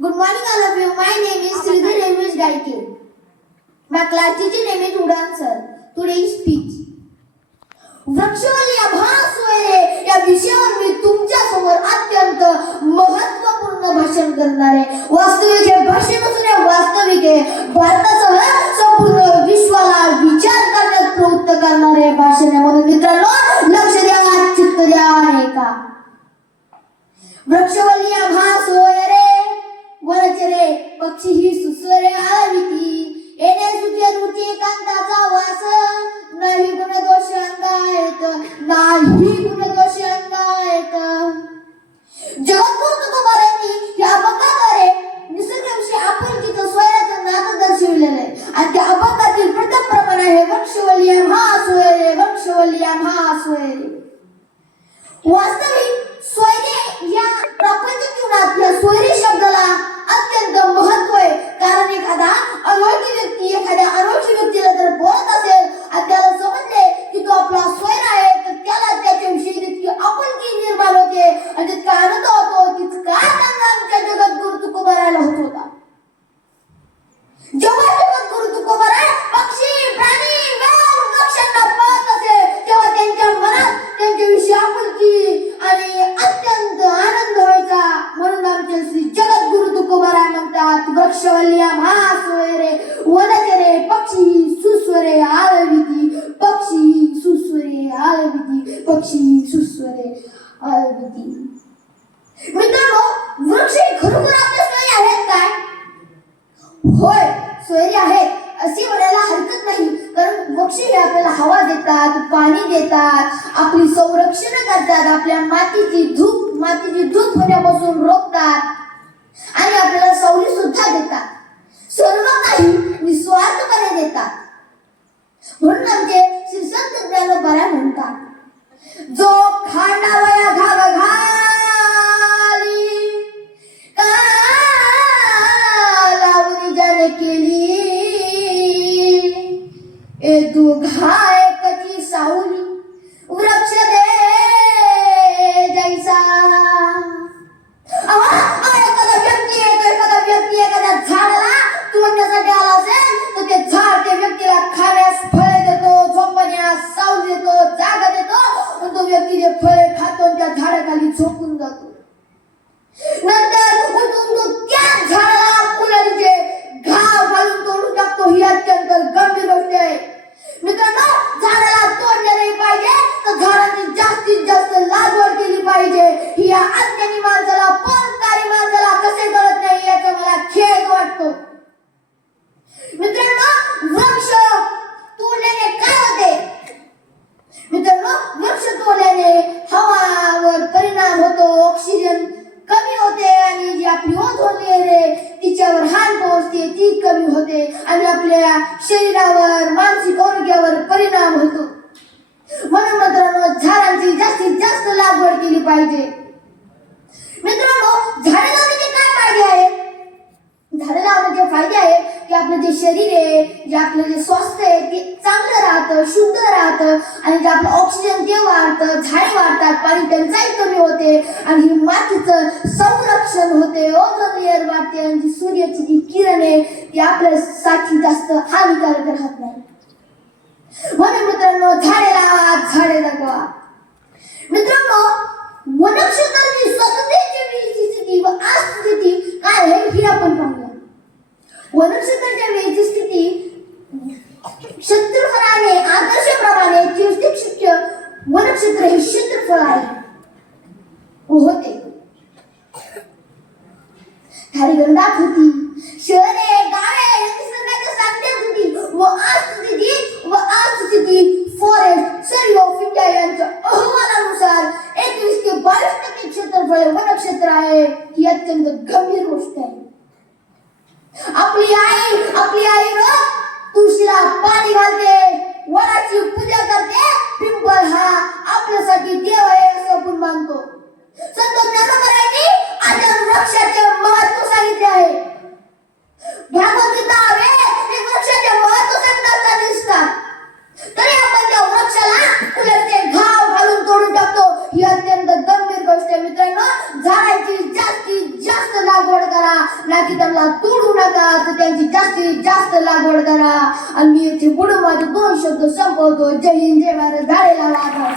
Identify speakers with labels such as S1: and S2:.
S1: Good morning, all of you. My name is Sridhar Ramesh Gaike. My class teacher name is Udan sir. Today's speech. वृक्षवल्ली आभास वगैरे या विषयावर मी तुमच्यासमोर अत्यंत महत्त्वपूर्ण भाषण करणार आहे वास्तविक हे भाषण असून हे वास्तविक आहे भारतासह संपूर्ण विश्वाला विचार करण्यात प्रवृत्त करणारे भाषण आहे म्हणून मित्रांनो लक्ष द्या चित्त द्या आणि का वृक्षवल्ली आभास होय रे वनचरे पक्षी ही सुसरे आविती येणे सुखे रुची कांताचा वास. नाही गुण दोष अंगायत नाही गुण वृक्षवल्ल्या भास वगैरे वनचरे पक्षी सुस्वरे आळविती पक्षी सुस्वरे आळविती पक्षी सुस्वरे आळविती. होय सोयरी आहेत. असे म्हणायला हरकत नाही. कारण वृक्ष हे आपल्याला हवा देतात पाणी देतात. आपली संरक्षण करतात. आपल्या मातीची धूप मातीची धूप होण्यापासून रोखतात. आणि आपल्याला सवली सुद्धा देतात. सर्व काही निस्वार्थपणे देतात. म्हणून आमचे श्री संत ज्ञानोबा म्हणतात जो खांडावया घाव घा आणि आपल्या शरीरावर मानसिक आरोग्यावर परिणाम होतो. म्हणून मित्रांनो झाडांची जास्तीत जास्त लागवड केली पाहिजे. मित्रांनो झाडे लावण्याचे काय फायदे आहे झाडं लावण्याचे फायदे आहेत की आपलं जे शरीर आहे जे आपलं जे स्वास्थ्य आहे ते चांगलं राहतं शुद्ध राहतं आणि जे आपलं ऑक्सिजन ते वाढतं झाडे वाढतात पाणी टंचाई कमी होते आणि मातीचं संरक्षण होते. ओझोन लेअर वाढते आणि सूर्याची जी किरणे आहे ती आपल्यासाठी जास्त हानिकारक राहत नाही. म्हणून मित्रांनो झाडे लावा झाडे जगवा. मित्रांनो वनक्षेत्राची स्वतंत्रची वेळीची स्थिती व आज स्थिती काय आहे ही आपण पाहूया. वनक्षेत्राच्या वेळीची स्थिती शत्रुफळाने आदर्शप्रमाणे चौतीस शिक्ष वनक्षेत्र हे क्षेत्रफळ आहे. हो, होते. धारीगंडात होती. शहरे गावे निसर्गाच्या होती. व आज स्थिती व आज स्थिती फॉरेस्ट ऑफ इंडिया यांच्या अहवालानुसार एकवीस ते बावीस टक्के क्षेत्रफळ वनक्षेत्र आहे ही अत्यंत गंभीर गोष्ट आहे. आपली आई आपली आई रोज तुळशीला पाणी घालते वनाची पूजा करते पिंपळ हा आपल्यासाठी देव आहे असं आपण मानतो संत ज्ञानोबरांनी आज वृक्षाचे महत्त्व सांगितले आहे भगवद्गीता हे वृक्षाचे महत्त्व सांगतात दिसतात तरी आपण त्या वृक्षाला फुलाचे घाव घालून तोडून टाकतो. ही अत्यंत गंभीर गोष्ट आहे मित्रांनो. झाडाची जास्तीत जास्त लागवड करा. ना की त्यांना तोडू नका. तर त्यांची जास्तीत जास्त लागवड करा. आणि मी इथे बुडून माझे दोन शब्द संपवतो. जय हिंद जय भारत. झाडे लावा.